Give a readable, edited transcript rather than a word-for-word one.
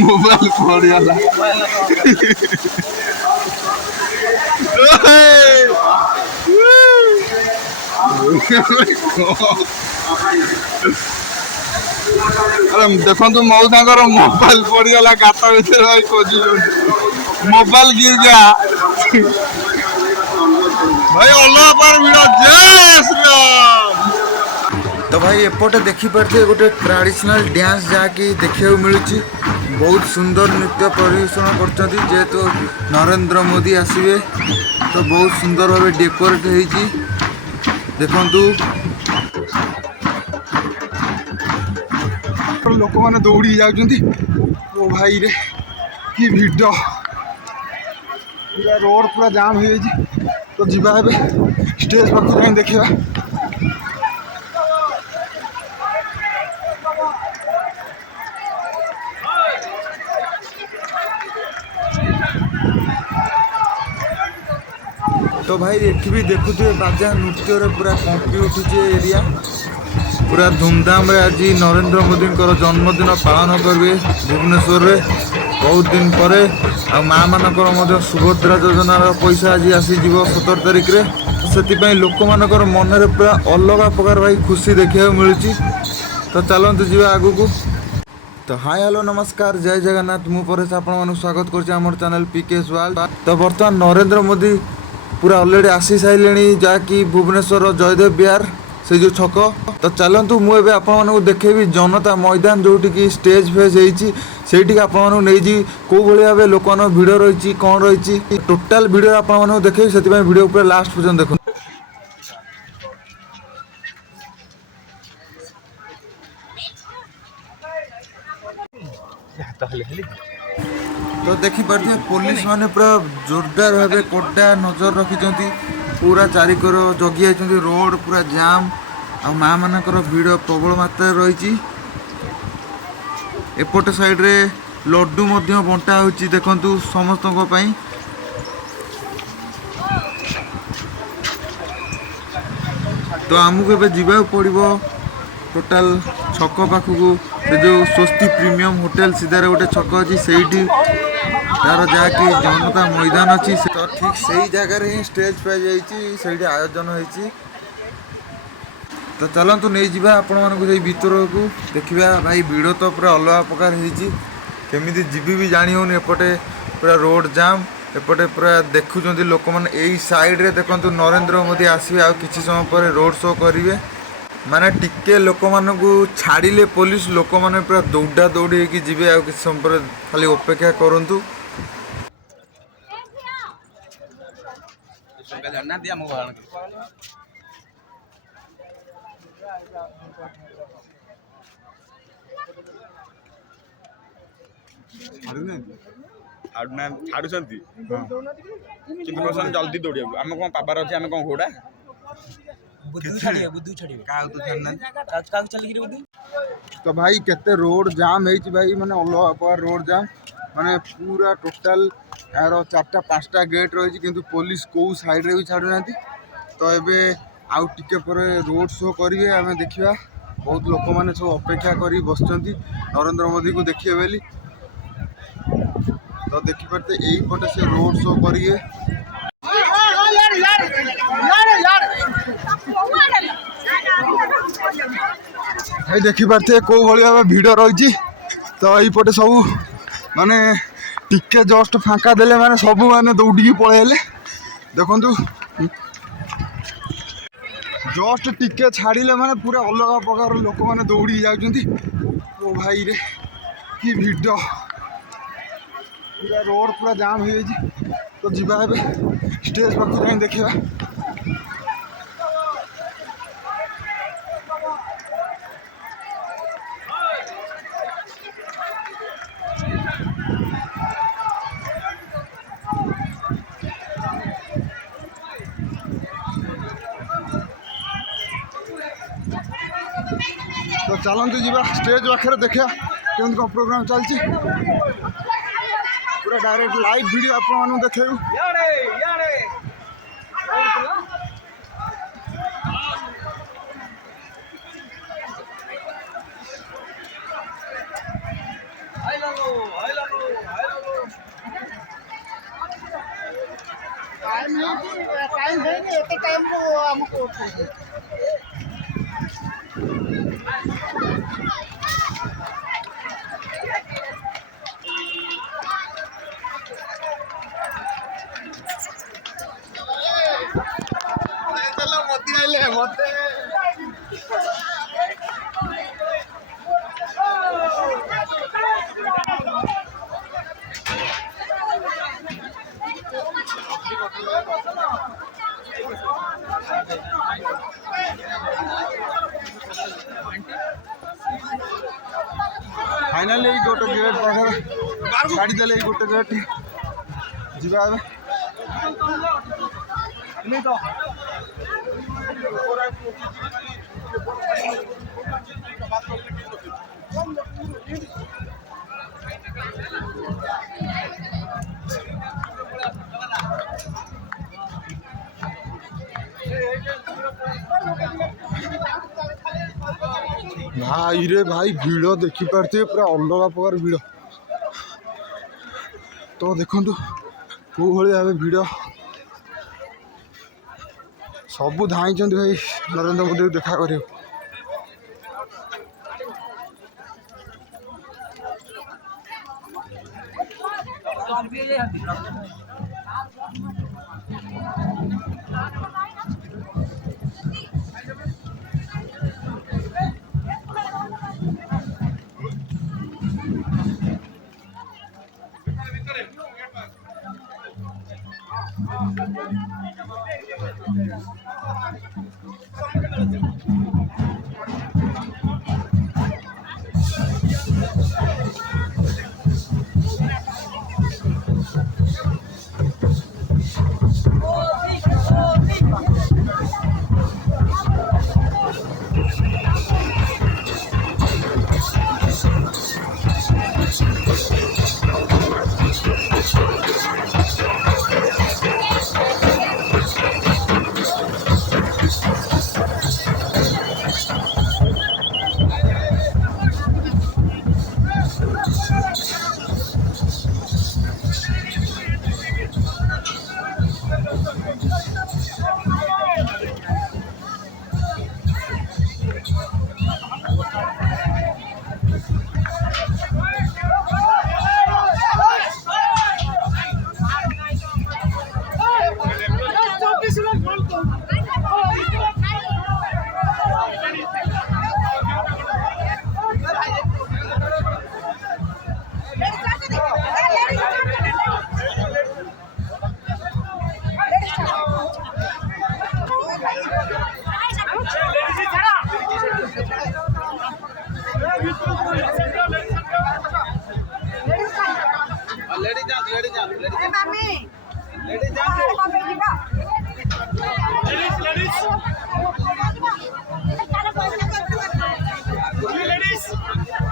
Mobile पड़गला अरे देखो मऊसा mobile पड़गला गात भर खोज मोबाइल गिर गया भाई अल्लाह पर भिड़ जय श्री राम। तो भाई एपटे देखिपे गोटे ट्रेडिशनल डांस जहाँकि देखा मिलूँ बहुत सुंदर नृत्य परिवेषण करतु नरेंद्र मोदी आसवे तो बहुत सुंदर भाव डेकोरेट होती देखु लोक मैंने दौड़ी जाती ओ भाई रे कि भिड़ पूरा रोड पूरा जाम हो जाए तो जीवा स्टेज पाखु जाए देखा तो भाई एठी भी देखुए बाजा नृत्य पूरा कंपी उठुचे एरिया पूरा धूमधाम रे आज नरेंद्र मोदी जन्मदिन पालन करेंगे भुवनेश्वर में बहुत दिन पर माँ मानकर सुभद्रा योजनार पैसा आज आसीज 17 तारिख रे से लोक मानकर मन में पूरा अलग प्रकार भाई खुशी देखा मिलूँ तो चलते जी आगू को तो हाय हेलो नमस्कार जय जगन्नाथ मु परेश आपण स्वागत कर चैनल पीकेएस वर्ल्ड। तो बर्तमान नरेंद्र मोदी पूरा ऑलरेडी आसी सारे जहाँकि भुवनेश्वर जयदेव बिहार से जो छक तो चलतु मुझे आपको देखेबी जनता मैदान जोटि की स्टेज फेज होती आपको नहीं कौ भाव लोक भिड़ रही कौन रही टोटाल भिडियो आपको देखेबी से भिडियो पूरा लास्ट पर्यटन देखो। तो देखिपे पुलिस माने पूरा जोरदार भाव कड़ा नजर रखिंट पूरा चारिकर जगी जाती रोड पूरा जाम आ माँ मानकर भिड़ प्रबल मात्रा रही एपट साइड रे लड्डू बंटा होची देखंतु समस्त तो आमको ए जावाक पड़ो टोटाल छक पाखक से जो स्वस्ति प्रीमियम होटेल सीधार गोटे छक अच्छी से तार जहाँकि जनता मैदान अच्छी तो ठीक से जगार ही स्टेज पाई से आयोजन होती तो चलतु नहीं जावा आपण मानक भीतर को देखा भाई भिड़ तो पूरा अलग प्रकार केमी जीवी भी जानी होनी एपटे पूरा रोड जाम एपटे पूरा देखुं लोक मैंने यही साइड रे देखु नरेंद्र मोदी आसवे आ किसी समय पर रोड शो करेंगे माने टिके लोक मानू छाड़िले पुलिस लोक मैंने पूरा दौड़ा दौड़ी जी आ किसी समय पर खाली अपेक्षा करूँ छाड़ुंट जल्दी दौड़ा आम कौन पावर अच्छे आम कौन घोड़ा तो भाई केते रोड जाम है भाई माने अलग प्रकार रोड जाम माने पूरा टोटाल यार 4-5टा गेट रही किंतु पुलिस कौ साइड रे भी छाड़ू ना तो एबे आउ टिके पर रोड शो करेंगे आम देखा बहुत लोक मैंने सब अपेक्षा कर बस नरेंद्र मोदी को देखिए बोली तो देखिपे यही पटे से रोड शो करेंगे देखी पारे कौ भाव भिड़ रही तो यहीपटे सब माने टिके जस्ट फांका देले माने सब माने दौड़ी पलैले देखु जस्ट टिके छाड़िले माने पूरा अलग प्रकार लोक मैंने दौड़ी जाती ओ भाई रे कि भिड़ पूरा रोड पूरा जाम हो जाए तो जीवा स्टेज पाखु जाए देखा तो चलते जी स्टेज पाखे देखा केमती कौन प्रोग्राम चलती पूरा डायरेक्ट लाइव वीडियो आपको देखेबू फाइनाली गोटे गेट पाखे छाड़ीदे गोटे गेट जा भाई रे भाई भिड़ देखिपे पूरा अलग प्रकार भिड़ तो देखु कौ भाई भिड़ सबू धाई भाई नरेंद्र मोदी देखा कर Ladies.